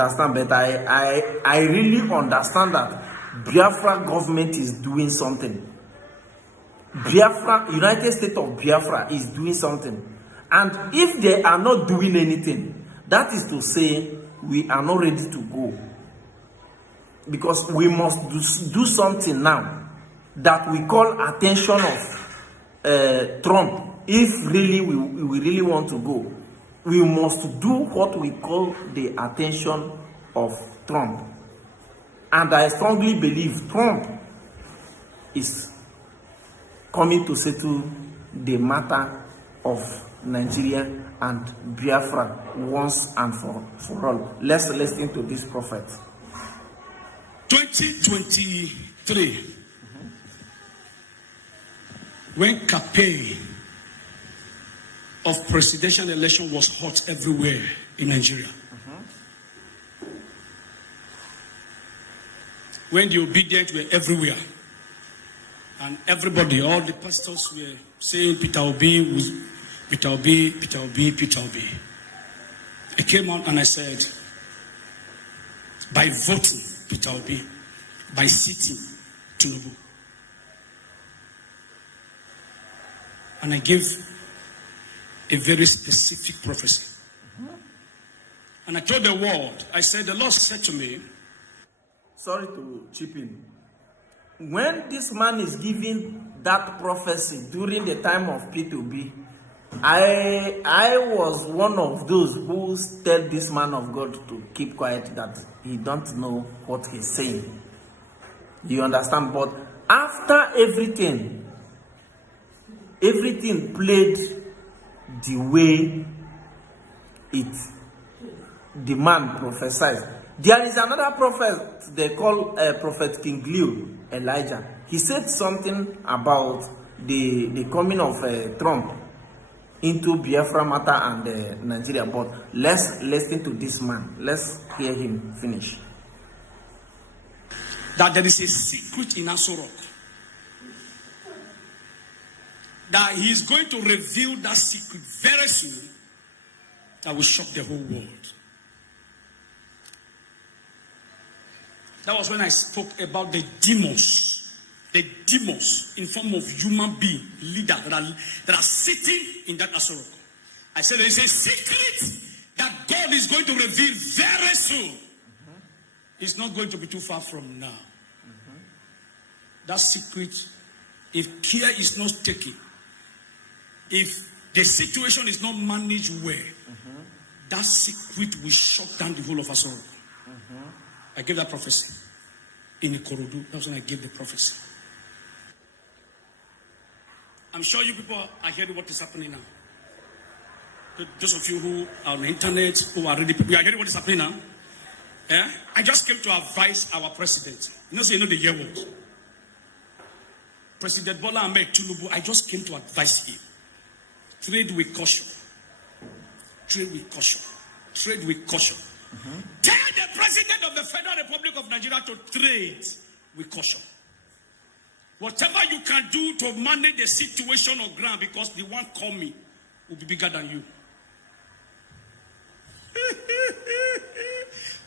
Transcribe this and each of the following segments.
understand, but I really understand that Biafra government is doing something. Biafra, United States of Biafra is doing something. And if they are not doing anything, that is to say we are not ready to go. Because we must do something now that we call attention of Trump. If really we really want to go, we must do what we call the attention of Trump. And I strongly believe Trump is coming to settle the matter of Nigeria and Biafra once and for all. Let's listen to this prophet. 2023, when campaign of presidential election was hot everywhere in Nigeria, when the obedient were everywhere, and everybody, all the pastors were saying Peter Obi, Peter Obi, Peter Obi, Peter Obi. I came on and I said, by voting Peter Obi, by sitting Tinubu. And I gave a very specific prophecy. And I told the world, I said, the Lord said to me, sorry to chip in. When this man is giving that prophecy during the time of P2B, I was one of those who tell this man of God to keep quiet, that he don't know what he's saying. You understand? But after everything played the way the man prophesied. There is another prophet they call Prophet King Leo, Elijah. He said something about the coming of Trump into Biafra matter and Nigeria. But let's listen to this man. Let's hear him finish. That there is a secret in Asorock. That he is going to reveal that secret very soon. That will shock the whole world. That was when I spoke about the demons in form of human being, leader that are sitting in that Asorock. I said there is a secret that God is going to reveal very soon. It's not going to be too far from now. That secret, if care is not taken, if the situation is not managed well, that secret will shut down the whole of Asorock. I gave that prophecy in Ikorodu. That's when I gave the prophecy. I'm sure you people are hearing what is happening now. Those of you who are on the internet, who are ready, we are hearing what is happening now. Yeah? I just came to advise our president. You know the year word. President Bola Ahmed Tinubu, I just came to advise him. Trade with caution. Trade with caution. Trade with caution. Tell the president of the Federal Republic of Nigeria to trade with caution. Whatever you can do to manage the situation on ground, because the one coming will be bigger than you.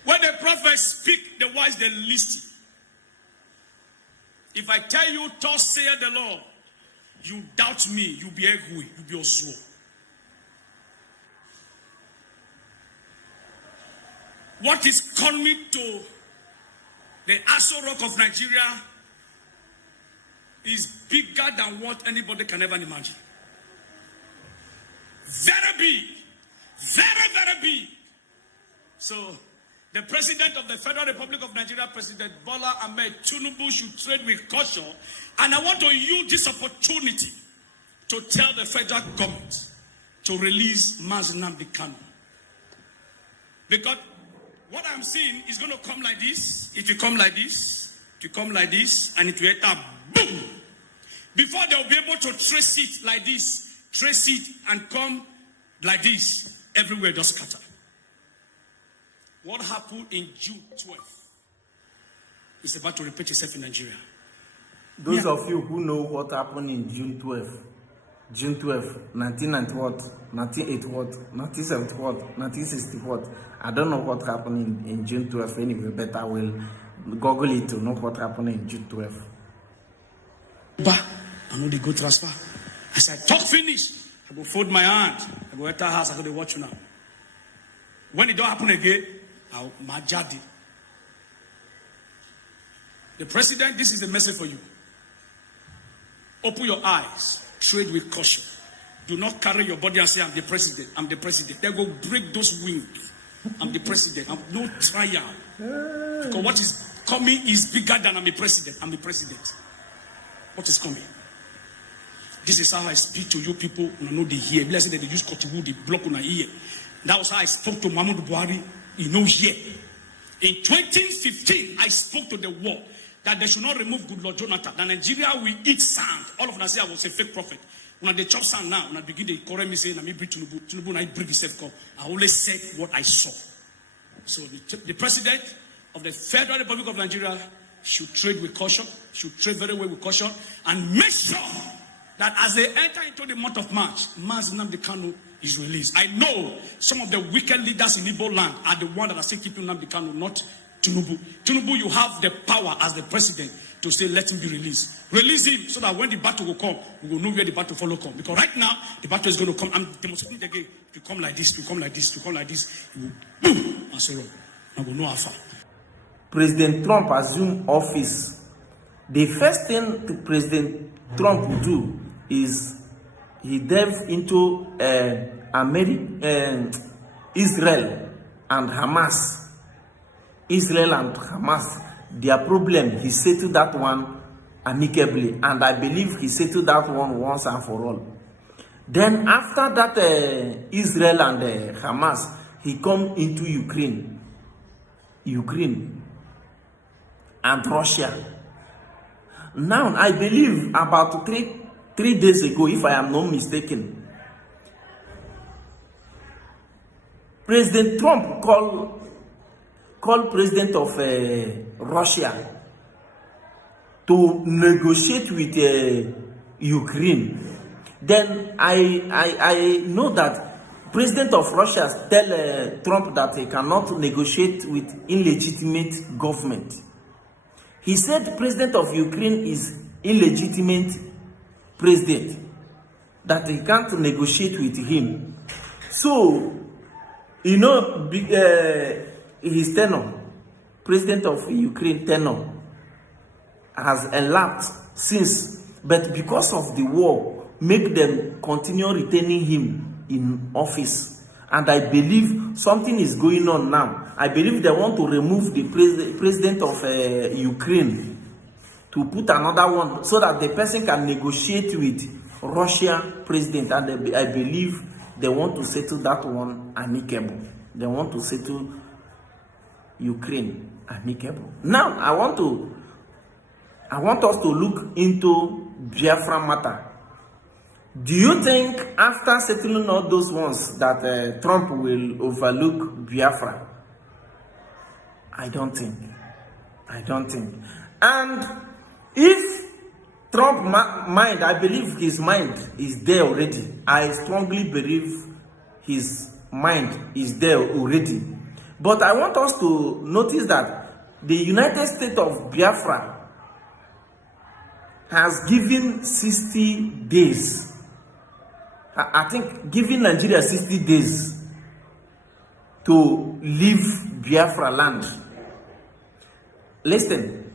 When the prophets speak, the wise they listen. If I tell you, thus saith the Lord, you doubt me, you be Egui, you be Osuo. What is coming to the Asorock of Nigeria is bigger than what anybody can ever imagine. Very big. Very, very big. So, the president of the Federal Republic of Nigeria, President Bola Ahmed Tinubu, should trade with caution. And I want to use this opportunity to tell the federal government to release Mazi Nnamdi Kanu. Because what I'm seeing is going to come like this. It will come like this. It will come like this. And it will enter, boom. Before they'll be able to trace it like this. Trace it and come like this. Everywhere just scatter. What happened in June 12th is about to repeat itself in Nigeria. Those of you who know what happened in June 12th, June 12, 1990 what, 1980 what, 1970 what, 1960 what. I don't know what happened in June 12 anyway, but I will Google it to know what happened in June 12. But I know they go transfer. As I talk finish, I go fold my hand. I go enter house, I go to watch you now. When it don't happen again, I'll majadi. The president, this is the message for you. Open your eyes. Trade with caution. Do not carry your body and say, I'm the president. I'm the president. They go break those wings. I'm the president. I'm no trial. Because what is coming is bigger than I'm a president. I'm the president. What is coming? This is how I speak to you people. I know they hear. Let's say that they use Kotiwu, they block on ear. That was how I spoke to Mahmoud Buhari. He knows here. In 2015, I spoke to the world that they should not remove Goodluck Jonathan. That Nigeria will eat sand. All of them say I was a fake prophet. When they chop sand now, when I begin to correct me saying, "I may bring Tinubu, and I bring himself come." I always said what I saw. So the president of the Federal Republic of Nigeria should trade with caution, should trade very well with caution, and make sure that as they enter into the month of March, Nnamdi Kanu is released. I know some of the wicked leaders in Igbo land are the ones that are still keeping Nnamdi Kanu, not Tinubu. Tinubu, you have the power as the president to say, let him be released. Release him so that when the battle will come, we will know where the battle follow come. Because right now, the battle is going to come. I'm demonstrating again. If you come like this, you come like this, you come like this, you will boom, Asorock. I will know how far. President Trump assumed office. The first thing President Trump will do is he delved into Israel and Hamas. Israel and Hamas, their problem, he settled that one amicably, and I believe he settled that one once and for all. Then after that, Israel and Hamas, he come into Ukraine and Russia. Now, I believe about three days ago, if I am not mistaken, President Trump called President of Russia to negotiate with Ukraine. Then I know that President of Russia tell Trump that he cannot negotiate with illegitimate government. He said President of Ukraine is illegitimate president, that he can't negotiate with him. So, you know, his tenure, President of Ukraine tenure, has elapsed since, but because of the war, make them continue retaining him in office. And I believe something is going on now. I believe they want to remove the president of Ukraine to put another one so that the person can negotiate with Russian president. And I believe they want to settle that one amicable. They want to settle Ukraine amicable. Now, I want us to look into Biafra matter. Do you think after settling all those ones that Trump will overlook Biafra? I don't think. And if Trump mind, I believe his mind is there already. I strongly believe his mind is there already. But I want us to notice that the United States of Biafra has given 60 days. I think giving Nigeria 60 days to leave Biafra land. Listen,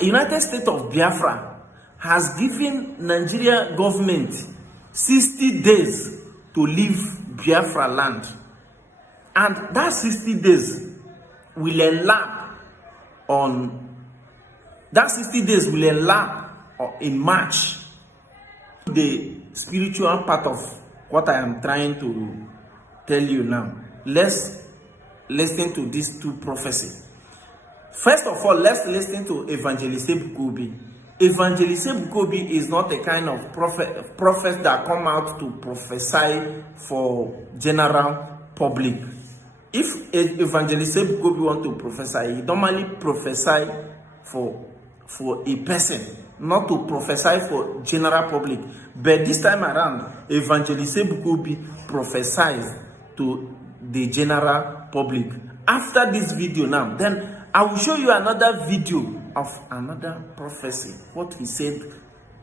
United States of Biafra has given Nigeria government 60 days to leave Biafra land. And that 60 days will elapse in March. The spiritual part of what I am trying to tell you now. Let's listen to these two prophecies. First of all, let's listen to Evangelist Bukobi. Evangelist Bukobi is not a kind of prophet that come out to prophesy for general public. If Evangelist Bukobi want to prophesy, he normally prophesy for a person. not to prophesy for general public. But this time around, Evangelist Ebukobi prophesies to the general public. After this video now, then I will show you another video of another prophecy. What he said,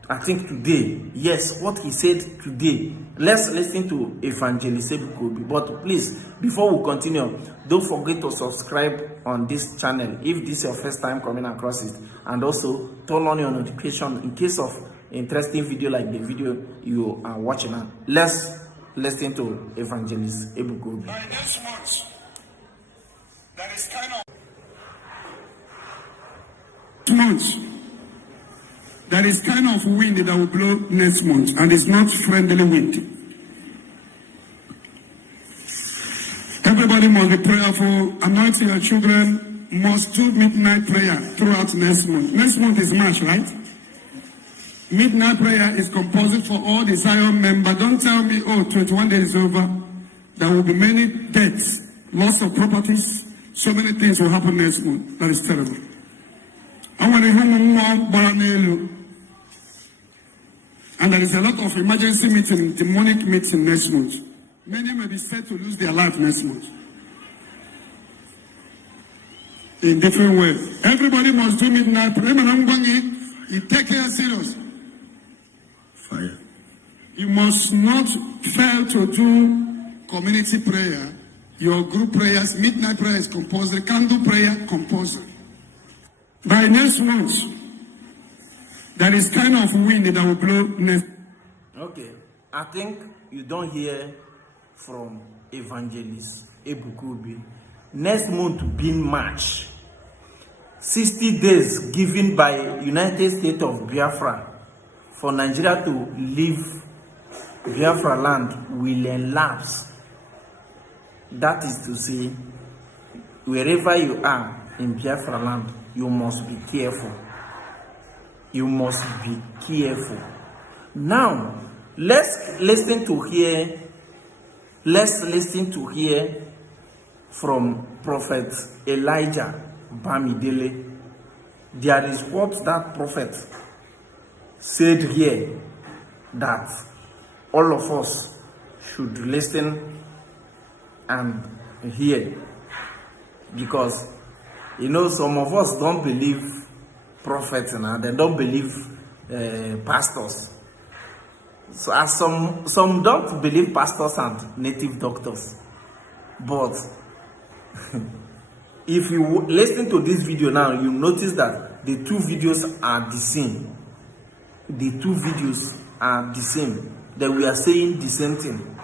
I think today. Yes, what he said today. Let's listen to Evangelist Ebukobi. But please, before we continue, don't forget to subscribe on this channel if this is your first time coming across it, and also turn on your notification in case of interesting video like the video you are watching now. Let's listen to Evangelist Ebukobi. By next month, that is kind of there is kind of wind that will blow next month, and it's not friendly wind. Everybody must be prayerful. Anointing your children, must do midnight prayer throughout next month. Next month is March, right? Midnight prayer is compulsory for all the Zion members. Don't tell me, oh, 21 days is over. There will be many deaths, loss of properties. So many things will happen next month. That is terrible. I want to hear. And there is a lot of emergency meeting, demonic meeting next month. Many may be said to lose their life next month. In different ways. Everybody must do midnight prayer. You take care serious. Fire. You must not fail to do community prayer. Your group prayers, midnight prayer is compulsory. Candle prayer, compulsory. By next month, there is kind of wind that will blow next. Okay, I think you don't hear from Evangelist Ebukobi. Next month being March, 60 days given by United States of Biafra for Nigeria to leave Biafra land will elapse. That is to say, wherever you are in Biafra land, you must be careful. You must be careful. Now, let's listen to hear from Prophet Elijah Bamidele. There is what that prophet said here that all of us should listen and hear, because you know some of us don't believe prophets now, they don't believe pastors. So as some don't believe pastors and native doctors. But if you listen to this video now, you notice that the two videos are the same. The two videos are the same. That we are saying the same thing.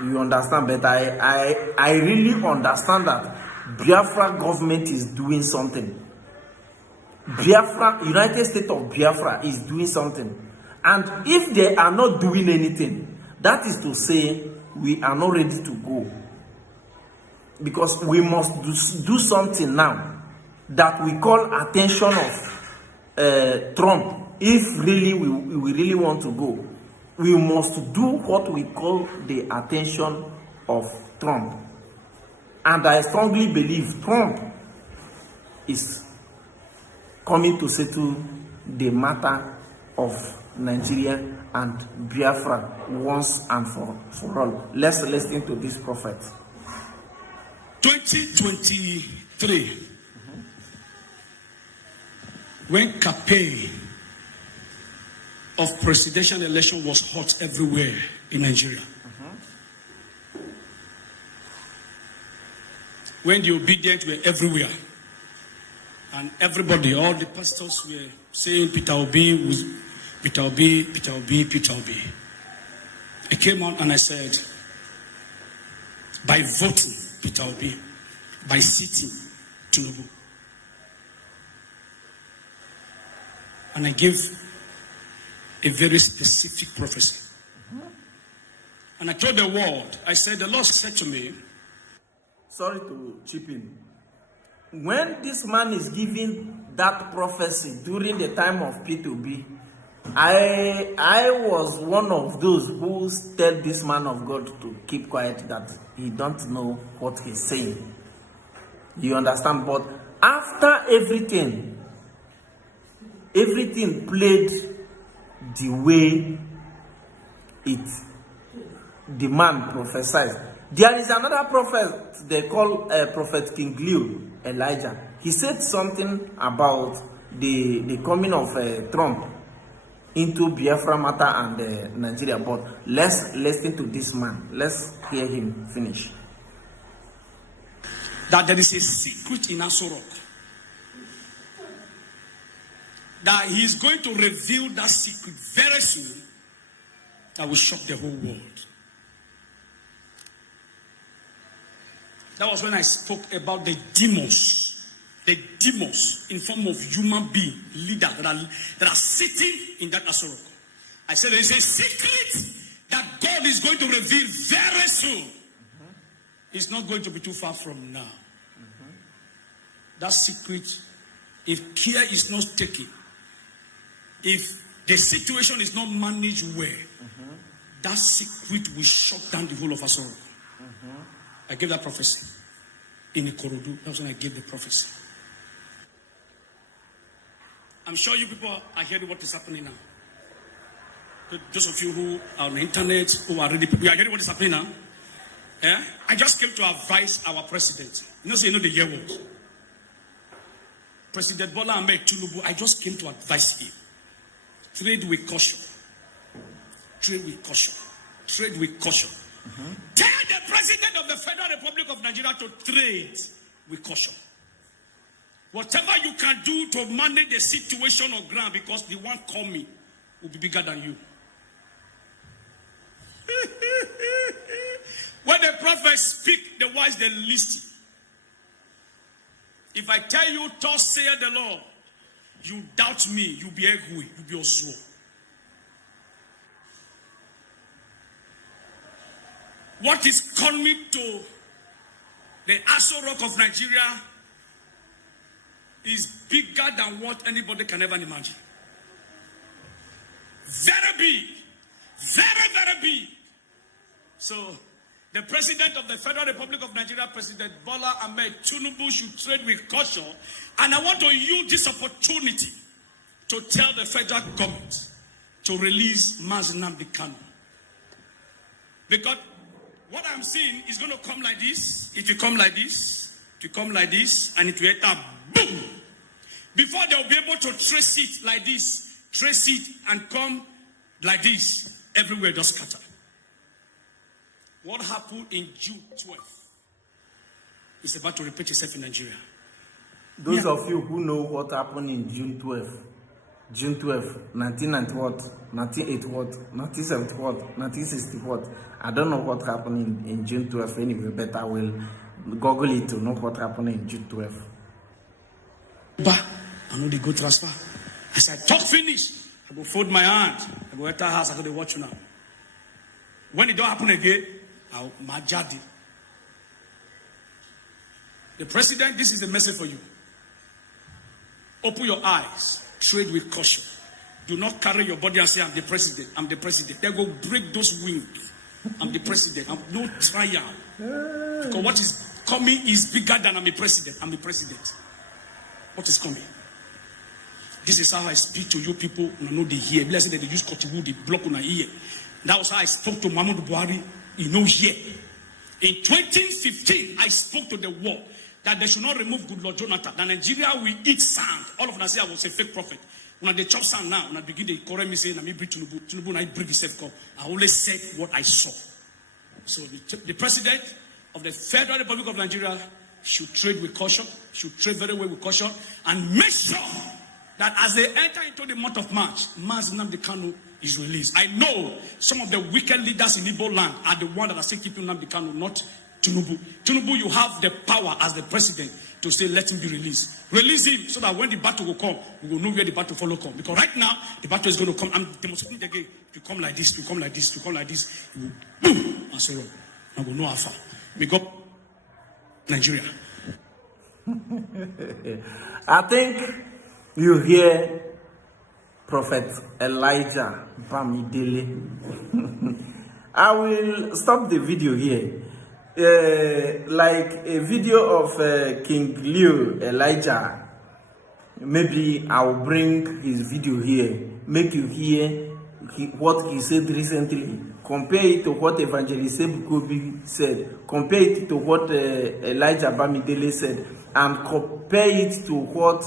You understand? But I really understand that Biafra government is doing something. Biafra, United States of Biafra is doing something. And if they are not doing anything, that is to say we are not ready to go. Because we must do something now that we call attention of Trump. If really we really want to go, we must do what we call the attention of Trump. And I strongly believe Trump is coming to settle the matter of Nigeria and Biafra once and for all. Let's listen to this prophet. 2023, when campaign of presidential election was hot everywhere in Nigeria, when the obedient were everywhere, and everybody, all the pastors were saying Peter Obi was Peter Obi, Peter Obi, Peter Obi. I came on and I said, by voting Peter Obi, by sitting Tinubu. And I gave a very specific prophecy. And I told the world, I said, the Lord said to me, sorry to chip in. When this man is giving that prophecy during the time of P2B, I was one of those who tell this man of God to keep quiet, that he don't know what he's saying. You understand? But after everything, everything played the way the man prophesied. There is another prophet they call Prophet King Liu, Elijah. He said something about the coming of Trump into Biafra matter and Nigeria. But let's listen to this man. Let's hear him finish. That there is a secret in Asorock. That he is going to reveal that secret very soon. That will shock the whole world. That was when I spoke about the demons in form of human being, leaders that are sitting in that Asorock. I said there is a secret that God is going to reveal very soon. It's not going to be too far from now. That secret, if care is not taken, if the situation is not managed well, that secret will shut down the whole of Asorock. I gave that prophecy in Ikorodu. That's when I gave the prophecy. I'm sure you people are hearing what is happening now. Those of you who are on the internet, who are ready, we are hearing what is happening now. Yeah? I just came to advise our president. You know the year what? President Bola Ahmed Tinubu, I just came to advise him. Trade with caution. Trade with caution. Trade with caution. Tell the president of the Federal Republic of Nigeria to trade with caution. Whatever you can do to manage the situation on ground, because the one coming will be bigger than you. When the prophets speak, the wise they listen. If I tell you, thus saith the Lord, you doubt me, you be angry, you be also. What is coming to the Asorock of Nigeria is bigger than what anybody can ever imagine. Very big. Very, very big. So, the president of the Federal Republic of Nigeria, President Bola Ahmed Tinubu, should trade with caution. And I want to use this opportunity to tell the federal government to release Mazi Nnamdi Kanu. Because what I'm seeing is going to come like this. It will come like this. It will come like this. And it will enter, boom. Before they will be able to trace it like this. Trace it and come like this. Everywhere just scatter. What happened in June 12th is about to repeat itself in Nigeria. Those of you who know what happened in June 12th, 1990 what, 1980 what, 1970 what, 1960 what, I don't know what happened in June 12th anyway, but I will Google it to know what happened in June 12th. But I know they go transfer. As I talk finish, I go fold my hand, I go enter house, I go to watch you now. When it don't happen again, I'll majadi. The president, this is the message for you. Open your eyes. Trade with caution. Do not carry your body and say, I'm the president. I'm the president. They go break those wings. I'm the president. I'm no trial. Because what is coming is bigger than I'm a president. I'm the president. What is coming? This is how I speak to you people. I know they hear. Let's say that they use Kotiwu, they block on ear. That was how I spoke to Muhammadu Buhari. You know here. In 2015, I spoke to the world that they should not remove Goodluck Jonathan. That Nigeria will eat sand. All of them say I was a fake prophet. When they chop sand now, when I begin to correct me saying, "I bring Tinubu, and I bring himself come." I always said what I saw. So the president of the Federal Republic of Nigeria should trade with caution, should trade very well with caution, and make sure that as they enter into the month of March, Mazi Nnamdi Kanu is released. I know some of the wicked leaders in Igbo land are the ones that are still keeping Nnamdi Kanu, not Tinubu. Tinubu, you have the power as the president to say, let him be released. Release him so that when the battle will come, we will know where the battle follow come. Because right now, the battle is going to come. I'm demonstrating the game. If you come like this, if you come like this, if you come like this, you will boom, Asorock. I will know how far. We go Nigeria. I think you hear Prophet Elijah Bamidele. I will stop the video here. Like a video of King Liu Elijah maybe I'll bring his video here, make you hear what he said recently. Compare it to what Evangelist Ebukobi said. Compare it to what Elijah Bamidele said. And compare it to what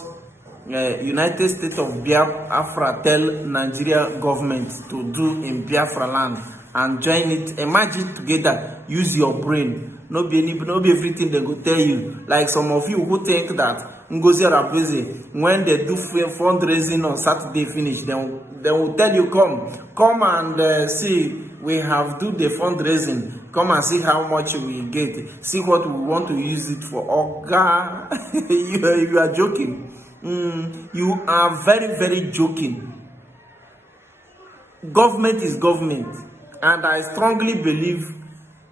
United States of Biafra tell Nigeria government to do in Biafra land. And join it, imagine together, use your brain. No be everything they go tell you. Like some of you who think that Ngozi Arabweze, when they do fundraising on Saturday finish, they will tell you, come and see, we have do the fundraising, come and see how much we get, see what we want to use it for. Oga, you are joking. You are very, very joking. Government is government, and I strongly believe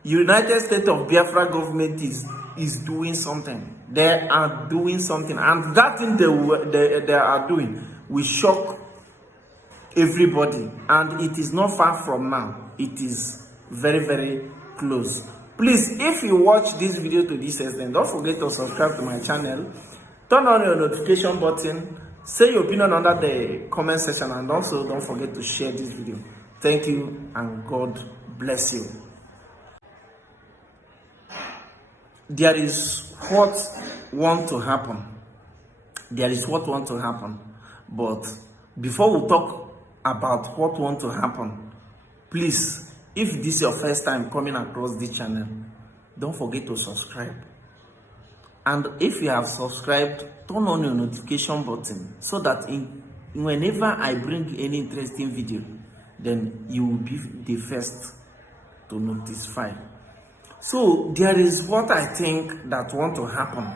United States of Biafra government is doing something. They are doing something, and that thing they are doing will shock everybody, and it is not far from now. It is very, very close. Please, if you watch this video to this extent, don't forget to subscribe to my channel, turn on your notification button, say your opinion under the comment section, and also don't forget to share this video. Thank you, and God bless you. There is what want to happen. There is what want to happen. But before we talk about what want to happen, please, if this is your first time coming across this channel, don't forget to subscribe. And if you have subscribed, turn on your notification button so that whenever I bring any interesting video, then you will be the first to notify. So there is what I think that want to happen.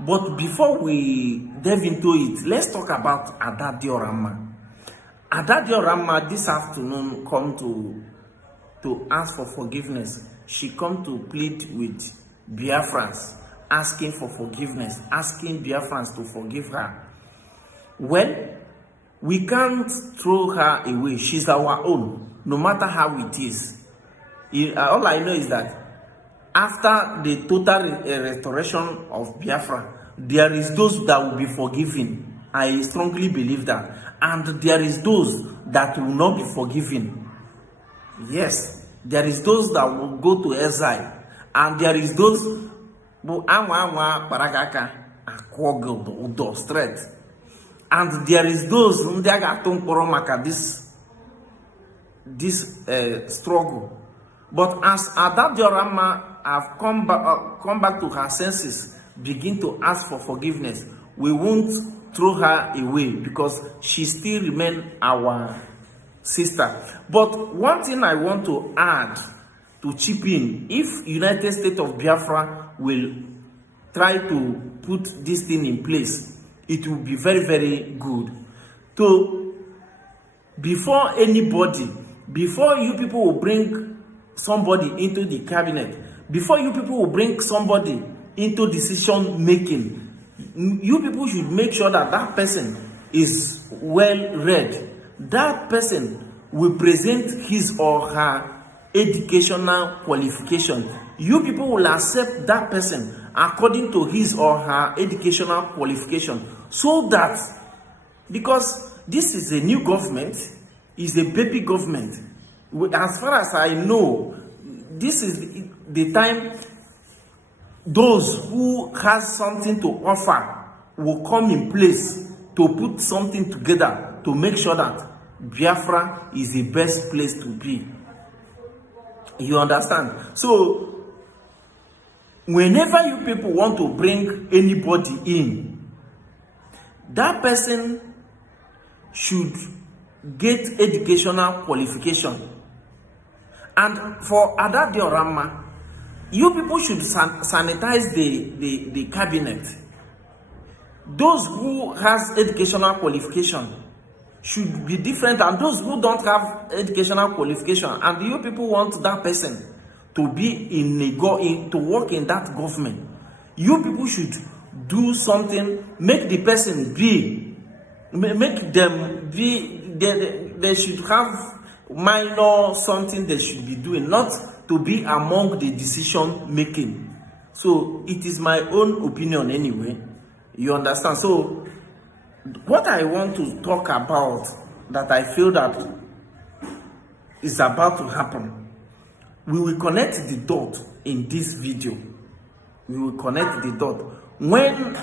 But before we delve into it, let's talk about Ada Diorama. Ada Diorama this afternoon come to ask for forgiveness. She come to plead with Biafrans, asking for forgiveness, asking Biafrans to forgive her. Well, we can't throw her away. She's our own, no matter how it is. All I know is that after the total restoration of Biafra, there is those that will be forgiven. I strongly believe that. And there is those that will not be forgiven. Yes, there is those that will go to exile. And there is those who straight. And there is those who this struggle. But as Ada Diorama have come back to her senses, begin to ask for forgiveness, we won't throw her away because she still remains our sister. But one thing I want to add, to chip in, if United States of Biafra will try to put this thing in place, it will be very, very good. So before anybody, before you people will bring somebody into the cabinet, before you people will bring somebody into decision making, you people should make sure that that person is well read. That person will present his or her educational qualification. You people will accept that person according to his or her educational qualification, so that, because this is a new government, is a baby government. As far as I know, this is the time those who has something to offer will come in place to put something together to make sure that Biafra is the best place to be. You understand? So whenever you people want to bring anybody in, that person should get educational qualification. And for Ada Diorama, you people should sanitize the cabinet. Those who has educational qualification should be different, and those who don't have educational qualification, and you people want that person to be to work in that government, you people should do something, make the person make them be, they should have minor something they should be doing, not to be among the decision making. So it is my own opinion anyway. You understand? So what I want to talk about that I feel that is about to happen, we will connect the dot in this video. We will connect the dot when